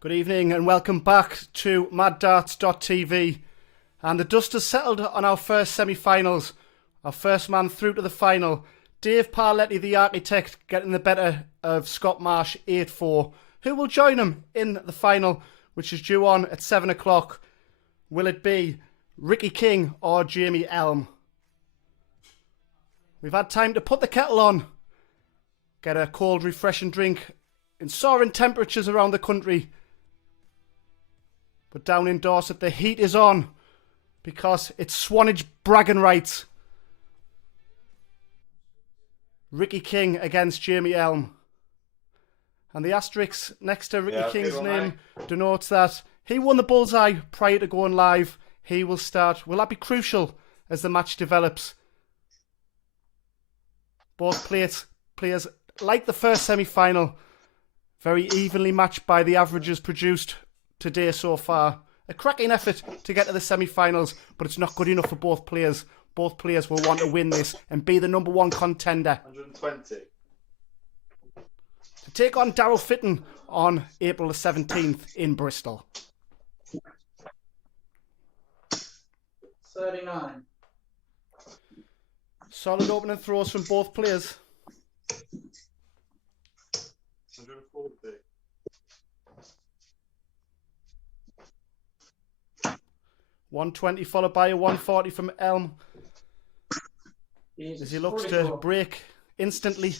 Good evening and welcome back to maddarts.tv. And the dust has settled on our first semi-finals. Our first man through to the final. Dave Parletti, the architect, getting the better of Scott Marsh 8-4. Who will join him in the final, which is due on at 7 o'clock? Will it be Ricky King or Jamie Elm? We've had time to put the kettle on, get a cold, refreshing drink in soaring temperatures around the country. But down in Dorset, the heat is on because it's Swanage bragging rights. Ricky King against Jamie Elm. And the asterisk next to Ricky King's name denotes that he won the bullseye prior to going live. He will start. Will that be crucial as the match develops? Both players, like the first semi-final, very evenly matched by the averages produced today so far. A cracking effort to get to the semi-finals, but it's not good enough for both players. Both players will want to win this and be the number one contender. 120. To take on Daryl Fitton on April the 17th in Bristol. 39. Solid opening throws from both players. 140. 120 followed by a 140 from Elm as he looks to break instantly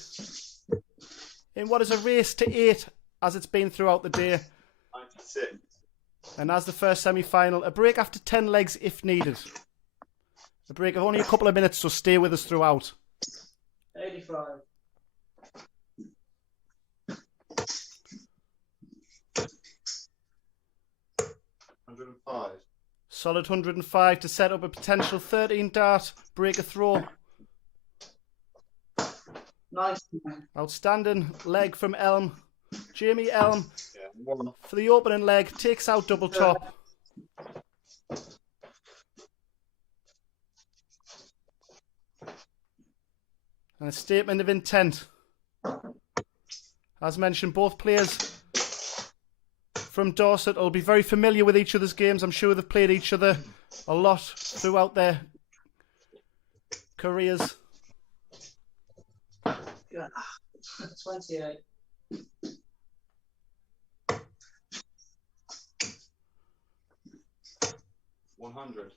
in what is a race to 8 as it's been throughout the day. 96. And as the first semi-final, a break after 10 legs if needed. A break of only a couple of minutes, so stay with us throughout. 85. 105. Solid 105 to set up a potential 13 dart breaker throw. 99. Outstanding leg from Elm. Jamie Elm Yeah, one. for the opening leg takes out double top. And a statement of intent. As mentioned, both players from Dorset will be very familiar with each other's games. I'm sure they've played each other a lot throughout their careers. Yeah. 28. 100.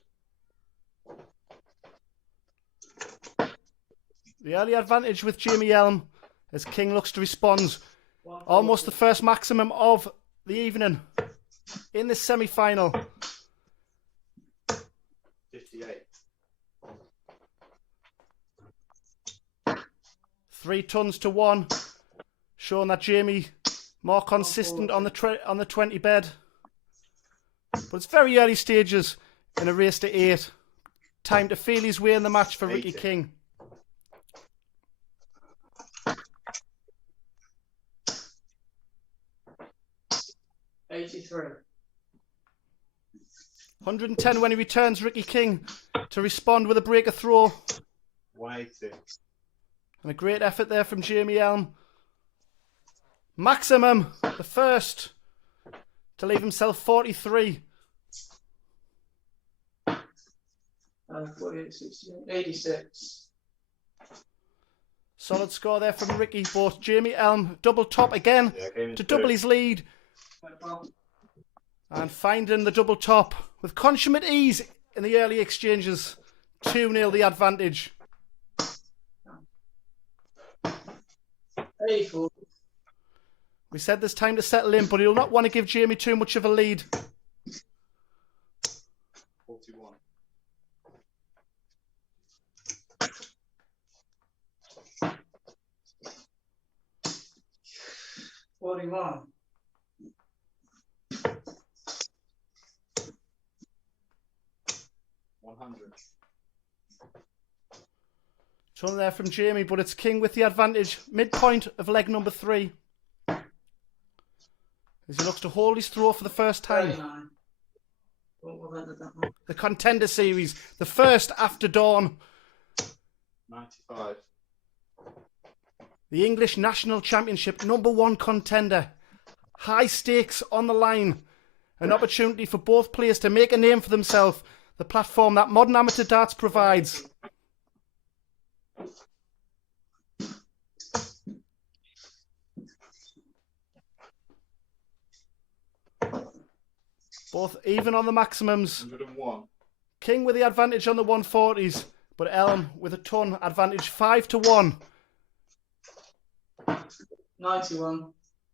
The early advantage with Jamie Elm as King looks to respond. Almost the first maximum of the evening in this semi-final. 58. 3 tons to 1, showing that Jamie more consistent on the 20 bed. But it's very early stages in a race to 8. Time to feel his way in the match for Ricky 80. King. 83. 110 when he returns, Ricky King to respond with a breaker throw. 180. And a great effort there from Jamie Elm. Maximum, the first, to leave himself 43. 48, 68, 86. Solid score there from Ricky. Both Jamie Elm, double top again to double his lead. And finding the double top with consummate ease in the early exchanges. 2-0 the advantage. 84. We said there's time to settle in, but he'll not want to give Jamie too much of a lead. 41. 41. 100. Ton there from Jamie, but it's King with the advantage. Midpoint of leg number 3. As he looks to hold his throw for the first time. 39. What event did that one? The Contender series, the first after dawn. 95. The English National Championship #1 contender. High stakes on the line. An opportunity for both players to make a name for themselves. The platform that modern amateur darts provides. Both even on the maximums. 101. King with the advantage on the 140s, but Elm with a ton advantage 5-1. 91.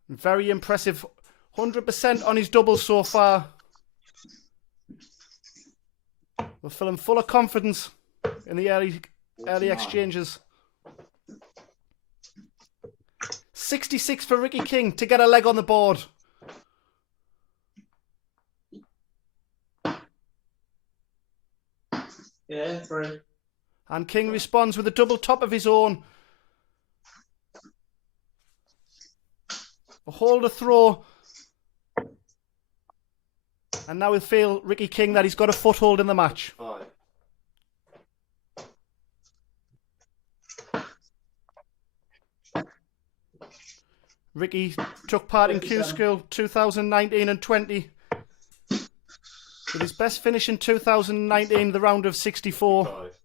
Very impressive. 100% on his doubles so far. We're feeling full of confidence in the early 49. exchanges. 66 for Ricky King to get a leg on the board. Yeah, 3. And King responds with a double top of his own. A hold, a throw. And now we feel Ricky King that he's got a foothold in the match. 5. Ricky took part in Q 57. School 2019 and 20. With his best finish in 2019, the round of 64. 5.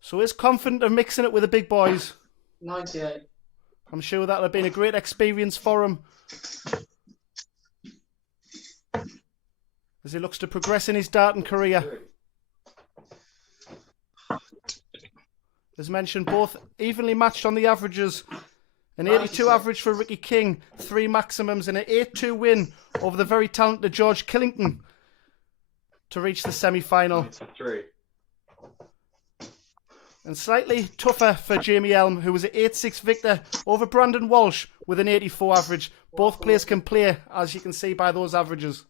So is confident of mixing it with the big boys. 98. I'm sure that'll have been a great experience for him. As he looks to progress in his darting career. 3. As mentioned, both evenly matched on the averages. An 82 average for Ricky King, 3 maximums, and an 8-2 win over the very talented George Killington to reach the semi-final. 93. And slightly tougher for Jamie Elm, who was an 8-6 victor over Brandon Walsh with an 84 average. Both players can play, as you can see by those averages.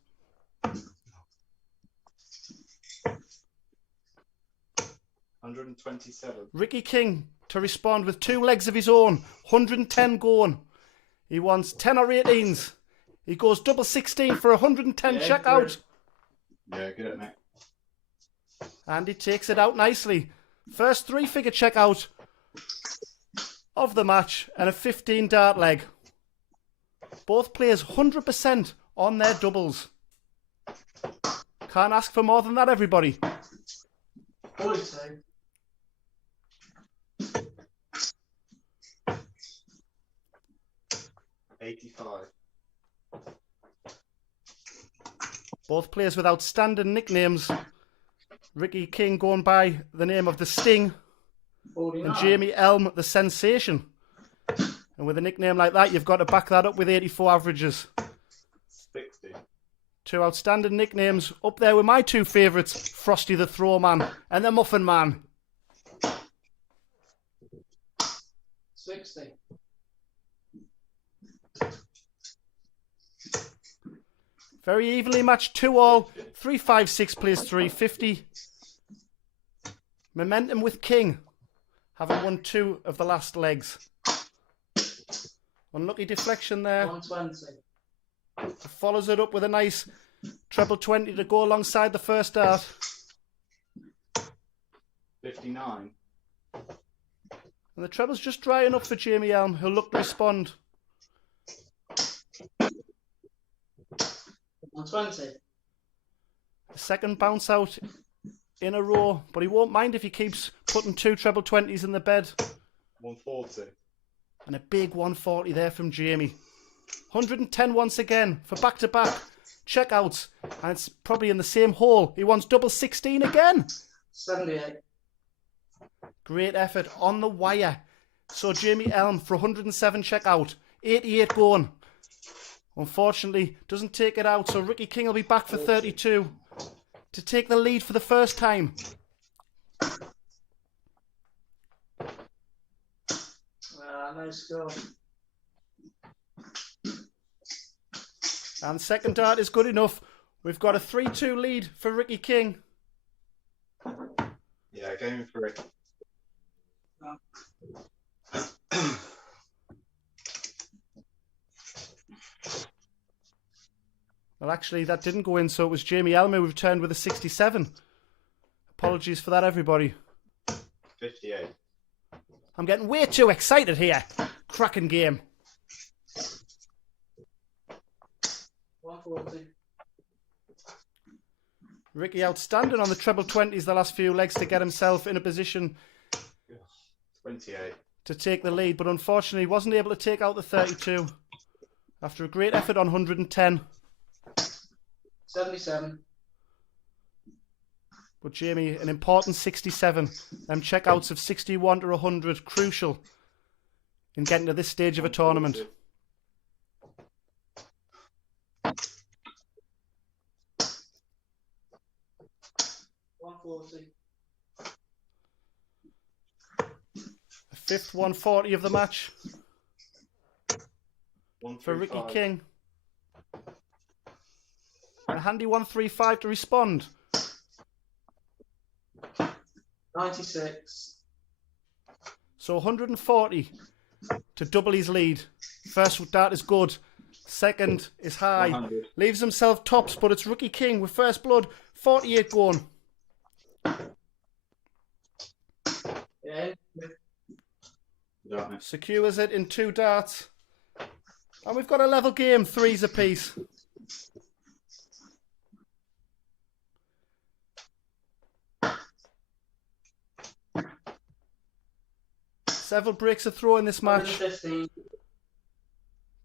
127. Ricky King to respond with 2 legs of his own, 110 going. He wants 10 or 18s. He goes double 16 for 110 Yeah, check out. Yeah, get it, mate. And he takes it out nicely. First 3-figure check out of the match and a 15 dart leg. Both players 100% on their doubles. Can't ask for more than that, everybody. 42. 85. Both players with outstanding nicknames. Ricky King going by the name of the Sting 49. and Jamie Elm the Sensation. And with a nickname like that, you've got to back that up with 84 averages. 60. 2 outstanding nicknames up there with my 2 favourites, Frosty the Throwman and the Muffin Man. 60. Very evenly matched 2-all. 3-5-6 plays 350. Momentum with King, having won 2 of the last legs. Unlucky deflection there. 120. Follows it up with a nice treble 20 to go alongside the first dart. 59. And the treble's just dry enough for Jamie Elm, who'll look to respond. 120. The second bounce out in a row, but he won't mind if he keeps putting 2 treble 20s in the bed. 140. And a big 140 there from Jamie. 110 once again for back-to-back checkouts. And it's probably in the same hole. He wants double 16 again. 78. Great effort on the wire. So Jamie Elm for 107 checkout. 88 going. Unfortunately, doesn't take it out. So Ricky King will be back for 32 to take the lead for the first time. No score. And second dart is good enough. We've got a 3-2 lead for Ricky King. Yeah, game 3. Well, actually, that didn't go in, so it was Jamie Elm who returned with a 67. Apologies for that, everybody. 58. I'm getting way too excited here. Cracking game. 140. Ricky outstanding on the treble 20s the last few legs to get himself in a position 28. to take the lead, but unfortunately he wasn't able to take out the 32 after a great effort on 110. 77. But Jamie, an important 67. Them checkouts of 61 to 100, crucial in getting to this stage of a tournament. 140. The fifth 140 of the match for Ricky 135. King. A handy 135 to respond. 96. So 140 to double his lead. First dart is good. Second is high. 100. Leaves himself tops, but it's Ricky King with first blood. 48 going. Yeah. Don't know. Secures it in 2 darts. And we've got a level game, 3s apiece. Several breaks of throw in this match. 115.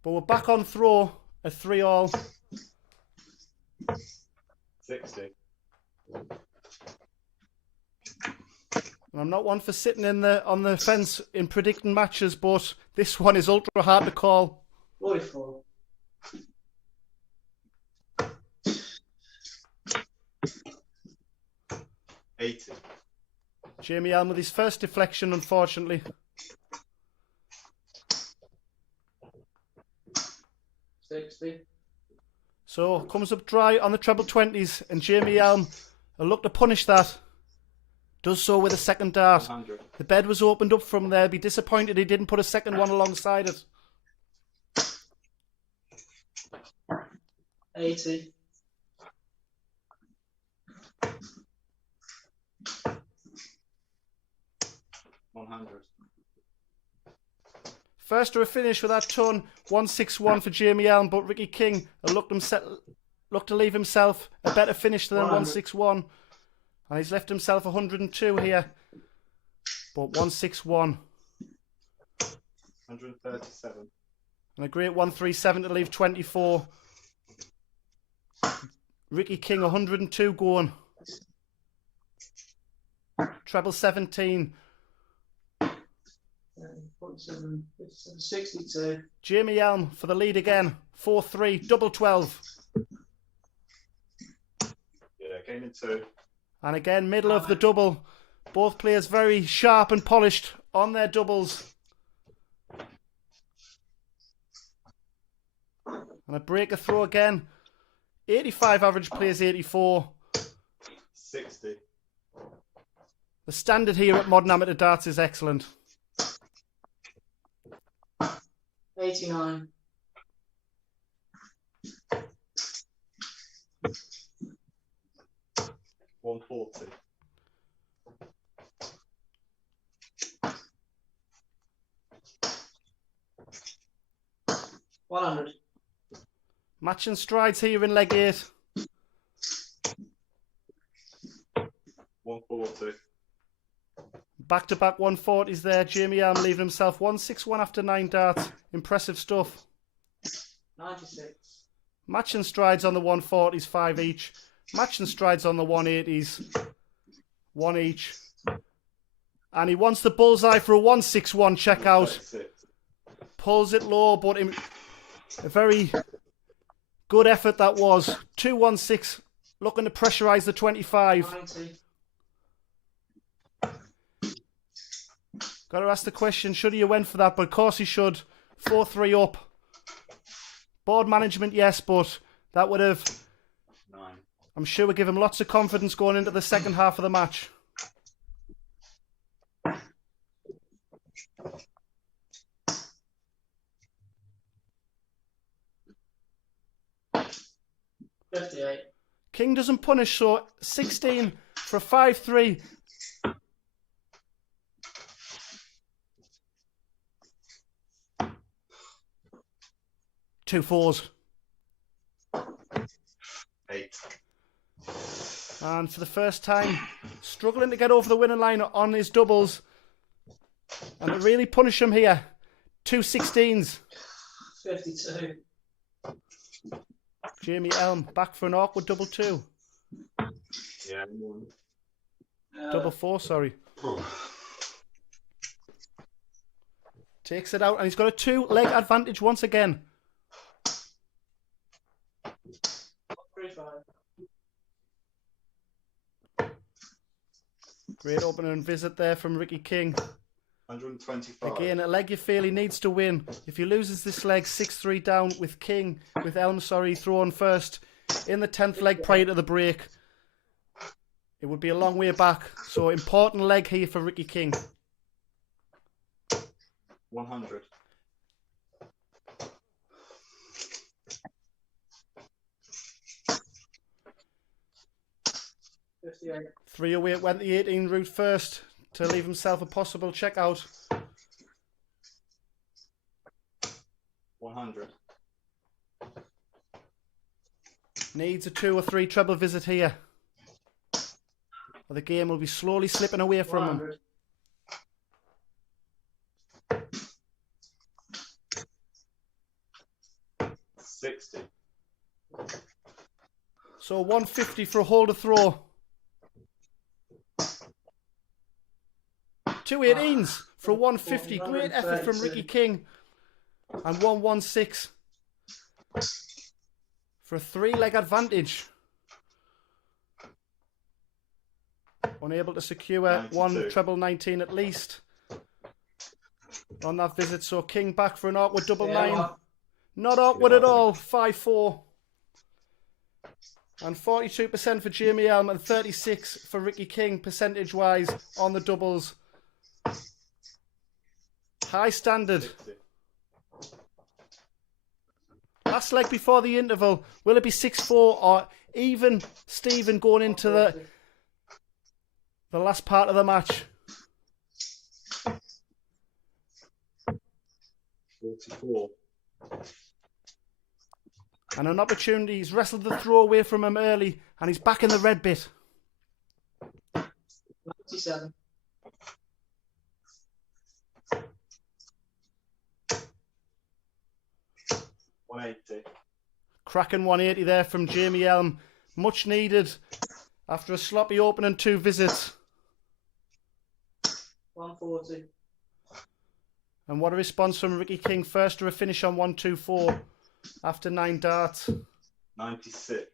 But we're back on throw at 3-all. 60. And I'm not one for sitting on the fence in predicting matches, but this one is ultra hard to call. 44. $80. Jamie Allen with his first deflection, unfortunately. 60. So comes up dry on the treble 20s, and Jamie Elm will look to punish that. Does so with a second dart. 100. The bed was opened up from there. Be disappointed he didn't put a second one alongside it. 80. 100. First to a finish with that ton, 161 for Jamie Elm, but Ricky King looked to leave himself a better finish than 161. And he's left himself 102 here. But 161. 137. And a great 137 to leave 24. Ricky King 102 going. Treble 17. 47, 57, 62. Jamie Elm for the lead again. 4-3, double 12. Yeah, came in 2. And again, middle of the double. Both players very sharp and polished on their doubles. And a breaker throw again. 85 average plays 84. 60. The standard here at Modern Amateur Darts is excellent. 89. 140. 100. Matching strides here in leg 8. 140. Back-to-back 140s there. Jamie Elm leaving himself 161 after 9 darts. Impressive stuff. 96. Matching strides on the 140s, 5 each. Matching strides on the 180s, 1 each. And he wants the bullseye for a 161 checkout. 36. Pulls it low, but a very good effort that was. 216, looking to pressurise the 25. 90. Got to ask the question, should he have went for that? But of course he should. 4-3 up. Board management, yes, but that would have, 9. I'm sure, would give him lots of confidence going into the second half of the match. $58. King doesn't punish, so 16 for a 5-3. 2 fours. 8. And for the first time, struggling to get over the winning line on his doubles. And to really punish him here, 2 16s. 52. Jamie Elm back for an awkward double 2. Yeah, 1. Double 4, sorry. Takes it out, and he's got a 2-leg advantage once again. 35. Great opening visit there from Ricky King. 125. Again, a leg you feel he needs to win. If he loses this leg 6-3 down with Elm, throwing first in the 10th leg prior to the break, it would be a long way back. So important leg here for Ricky King. 100. $58. 308 went the 18 route first to leave himself a possible checkout. 100. Needs a 2 or 3 treble visit here, or the game will be slowly slipping away from him. 100. $60. So 150 for a holder throw. 2 18s for a 150. Great effort from Ricky King. And 116 for a 3-leg advantage. Unable to secure 1 92. treble 19 at least on that visit. So King back for an awkward double 9. Not awkward at all. 5-4. And 42% for Jamie Elm and 36 for Ricky King percentage-wise on the doubles. High standard. 60. Last leg before the interval. Will it be 6-4 or even Stephen going into the last part of the match? 44. And an opportunity. He's wrestled the throw away from him early and he's back in the red bit. 97. $180. Cracking 180 there from Jamie Elm. Much needed after a sloppy opening 2 visits. 140. And what a response from Ricky King. First to a finish on 124 after 9 darts. 96.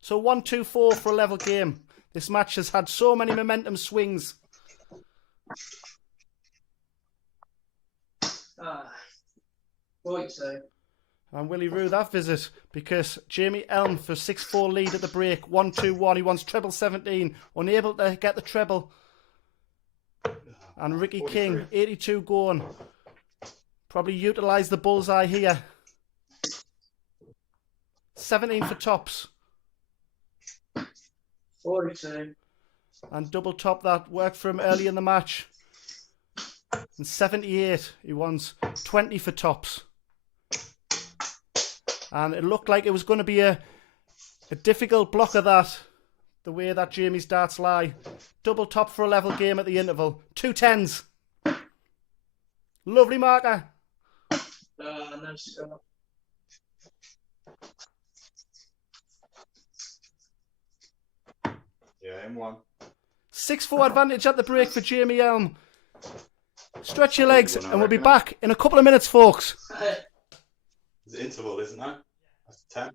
So 124 for a level game. This match has had so many momentum swings. 42. And will he rue that visit? Because Jamie Elm for 6-4 lead at the break. 1-2-1. He wants treble 17. Unable to get the treble. And Ricky 43. King, 82 going. Probably utilised the bullseye here. 17 for tops. 42. And double top that worked for him early in the match. And 78. He wants 20 for tops. And it looked like it was going to be a difficult block of that, the way that Jamie's darts lie. Double top for a level game at the interval. 2 10s. Lovely marker. No score. Yeah, M1. 6-4 advantage at the break for Jamie Elm. Stretch your legs and we'll be back in a couple of minutes, folks. It's interval, isn't that? That's 10.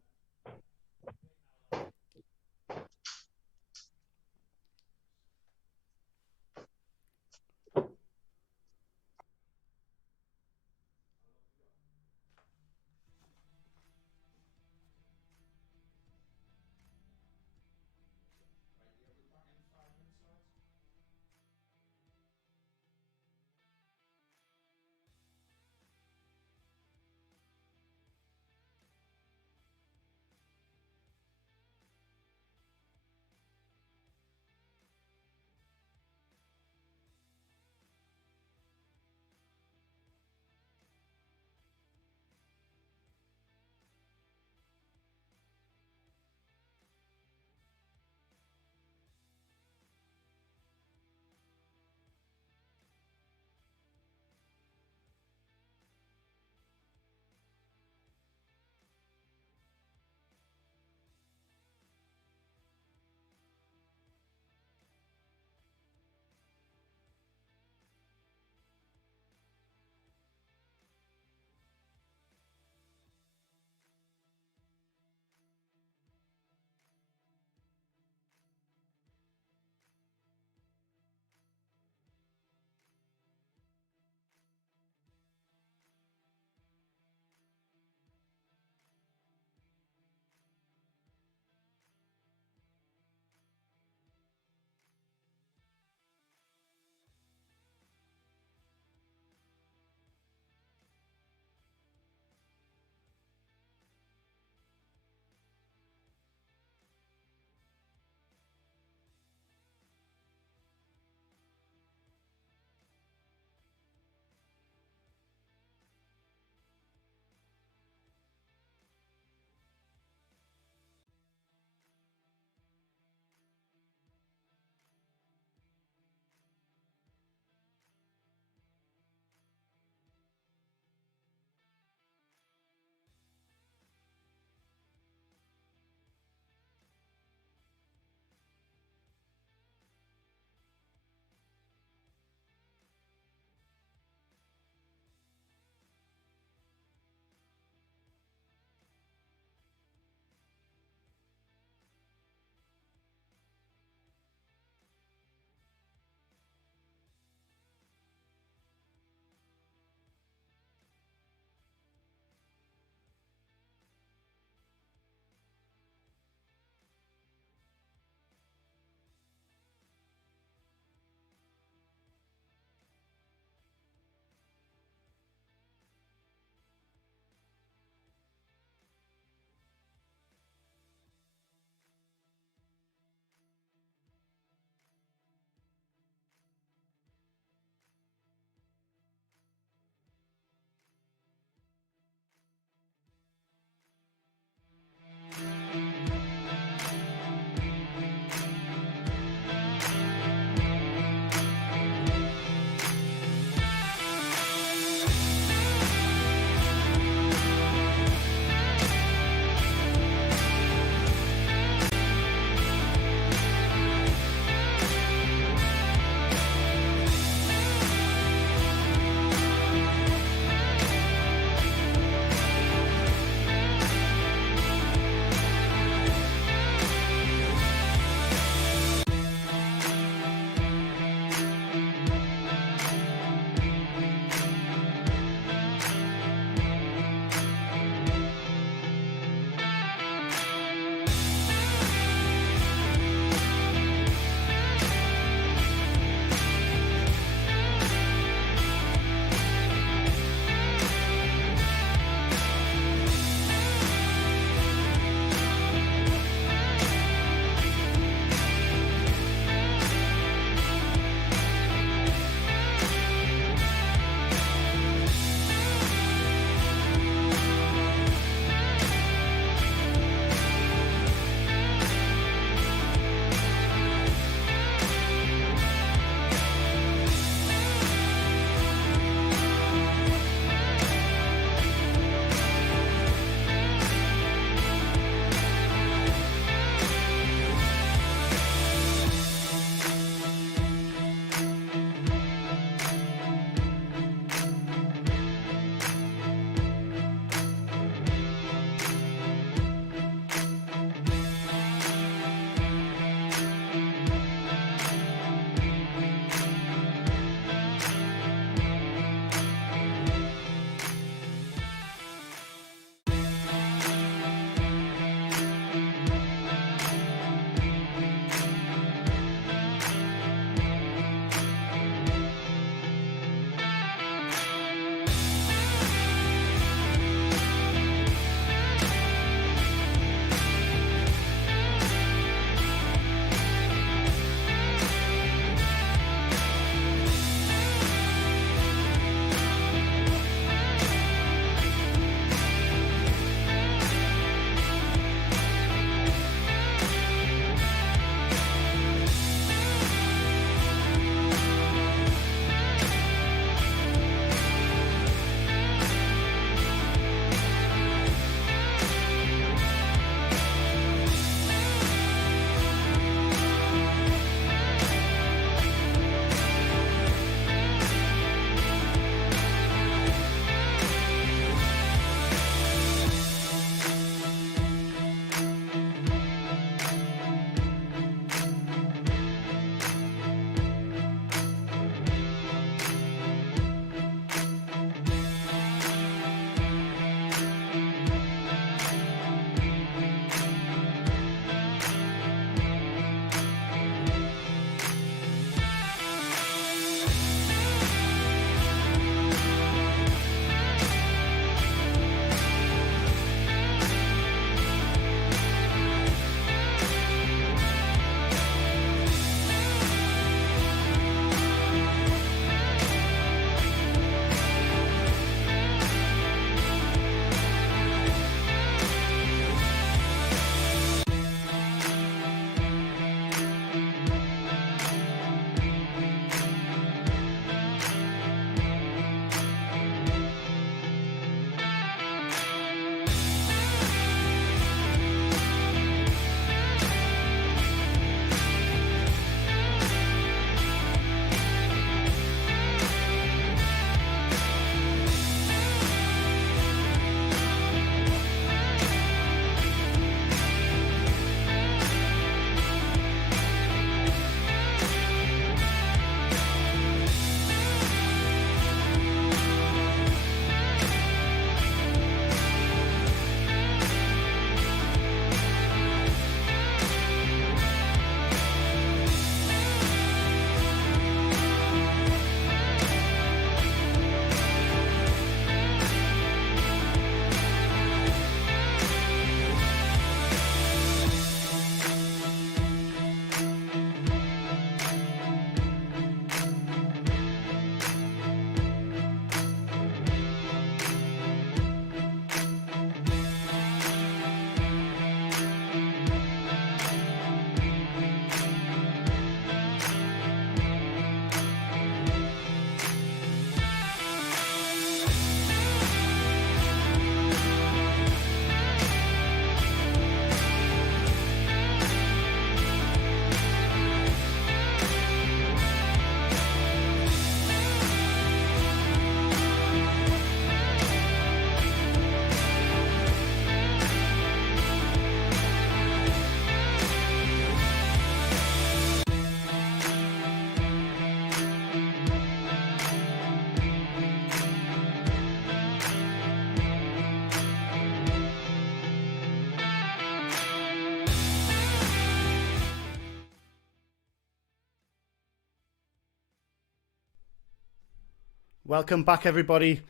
Welcome back, everybody.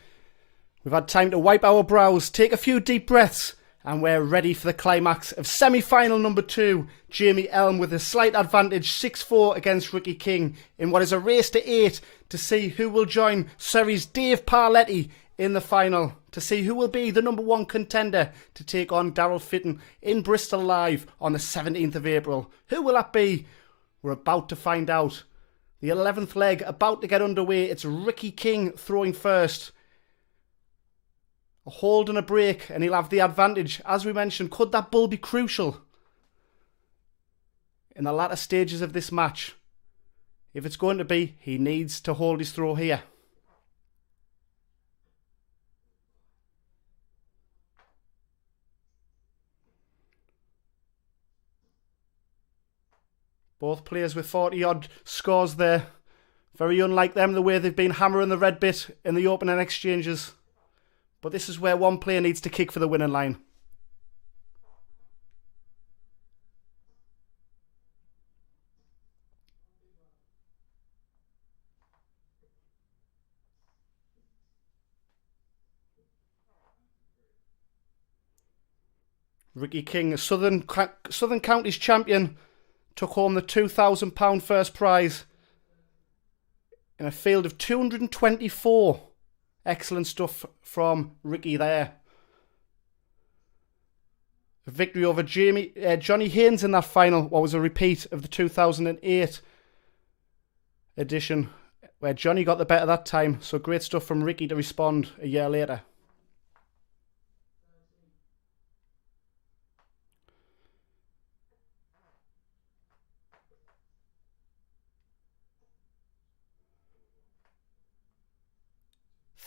We've had time to wipe our brows, take a few deep breaths, and we're ready for the climax of semi-final number 2. Jamie Elm with a slight advantage, 6-4 against Ricky King, in what is a race to 8 to see who will join Surrey's Dave Parletti in the final, to see who will be the number 1 contender to take on Daryl Fitton in Bristol Live on the 17th of April. Who will that be? We're about to find out. The 11th leg about to get underway. It's Ricky King throwing first. A hold and a break, and he'll have the advantage. As we mentioned, could that bull be crucial in the latter stages of this match? If it's going to be, he needs to hold his throw here. Both players with 40-odd scores there. Very unlike them, the way they've been hammering the red bit in the opening exchanges. But this is where one player needs to kick for the winning line. Ricky King, a Southern Counties champion, took home the £2,000 first prize in a field of 224. Excellent stuff from Ricky there. A victory over Johnny Haynes in that final, what was a repeat of the 2008 edition, where Johnny got the better that time. So great stuff from Ricky to respond a year later.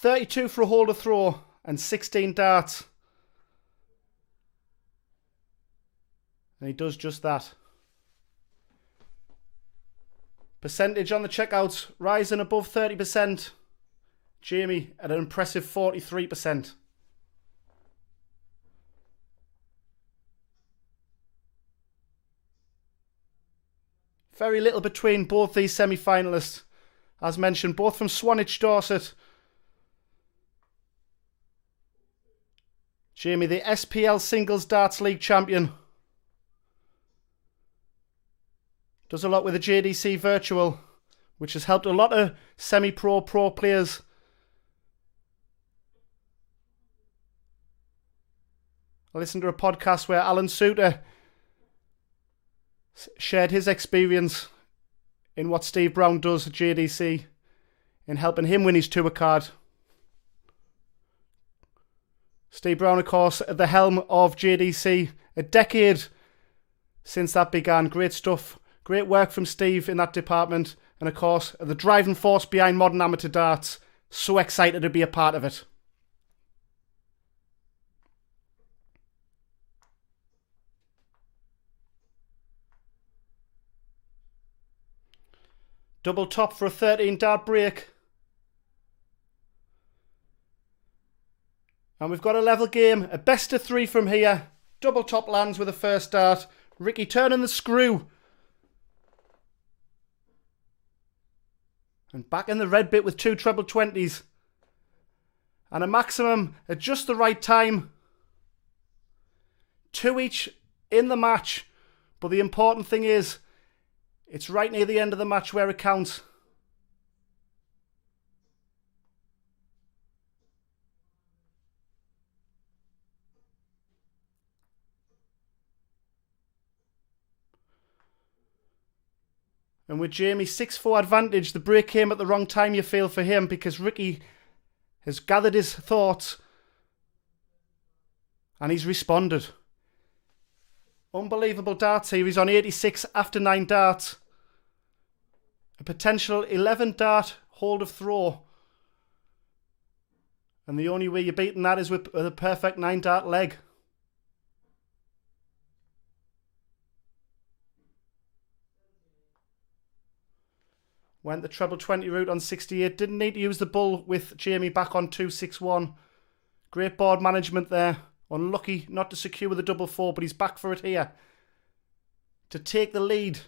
$32 for a hold to throw and 16 darts. And he does just that. Percentage on the checkouts rising above 30%. Jamie at an impressive 43%. Very little between both these semi-finalists. As mentioned, both from Swanage, Dorset. Jamie, the SPL Singles Darts League champion. Does a lot with the JDC Virtual, which has helped a lot of semi-pro, pro players. I listened to a podcast where Alan Suter shared his experience in what Steve Brown does at JDC in helping him win his tour card. Steve Brown, of course, at the helm of JDC, a decade since that began. Great stuff. Great work from Steve in that department. And, of course, the driving force behind modern amateur darts. So excited to be a part of it. Double top for a 13 dart break. And we've got a level game, a best of 3 from here. Double top lands with a first dart. Ricky turning the screw. And back in the red bit with 2 treble 20s. And a maximum at just the right time. 2 each in the match. But the important thing is, it's right near the end of the match where it counts. And with Jamie's 6-4 advantage, the break came at the wrong time, you feel, for him, because Ricky has gathered his thoughts and he's responded. Unbelievable darts here. He's on 86 after 9 darts. A potential 11 dart hold of throw. And the only way you're beating that is with a perfect 9 dart leg. Went the treble 20 route on 68. Didn't need to use the bull with Jamie back on 261. Great board management there. Unlucky not to secure the double 4, but he's back for it here to take the lead.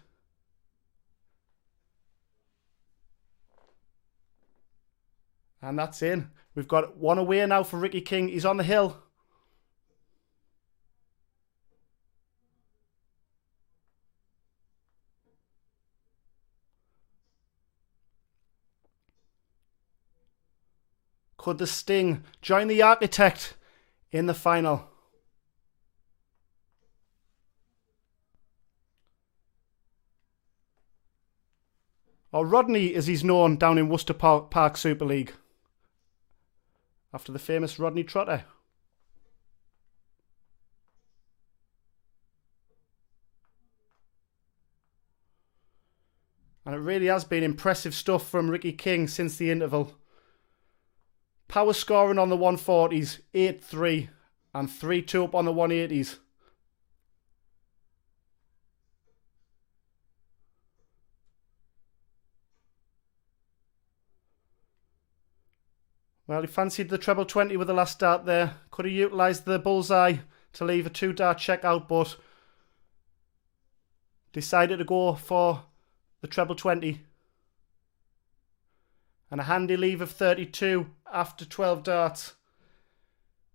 And that's in. We've got one away now for Ricky King. He's on the hill. Could the Sting join the Architect in the final? Or Rodney, as he's known down in Worcester Park Super League, after the famous Rodney Trotter. And it really has been impressive stuff from Ricky King since the interval. Power scoring on the 140s, 8-3 and 3-2 up on the 180s. Well, he fancied the treble 20 with the last dart there. Could have utilised the bullseye to leave a 2-dart check out, but decided to go for the treble 20. And a handy leave of 32 after 12 darts.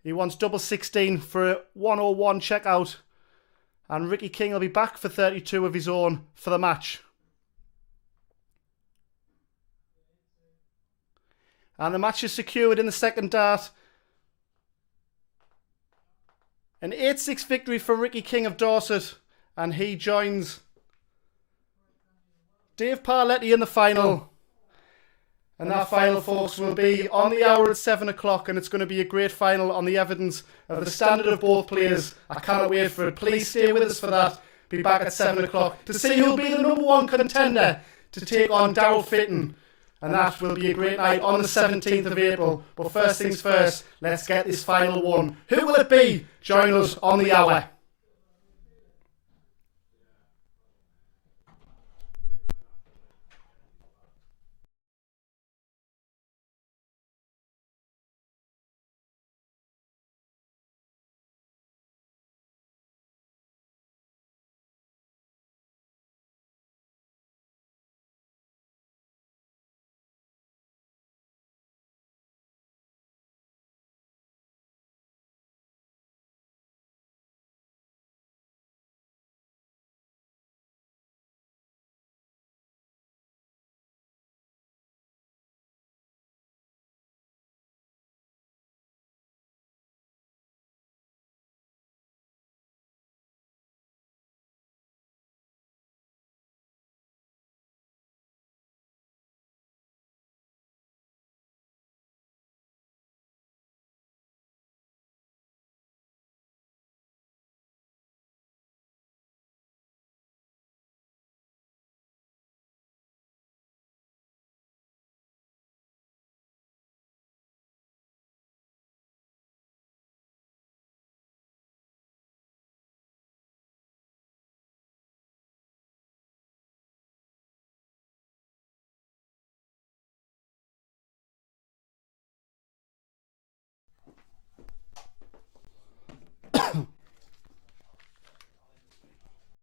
He wants double 16 for a 101 check out. And Ricky King will be back for 32 of his own for the match. And the match is secured in the second dart. An 8-6 victory for Ricky King of Dorset. And he joins Dave Parletti in the final. And that final, folks, will be on the hour at 7 o'clock. And it's going to be a great final on the evidence of the standard of both players. I cannot wait for it. Please stay with us for that. Be back at 7 o'clock to see who'll be the #1 contender to take on Daryl Fitton. And that will be a great night on the 17th of April. But first things first, let's get this final one. Who will it be? Join us on the hour.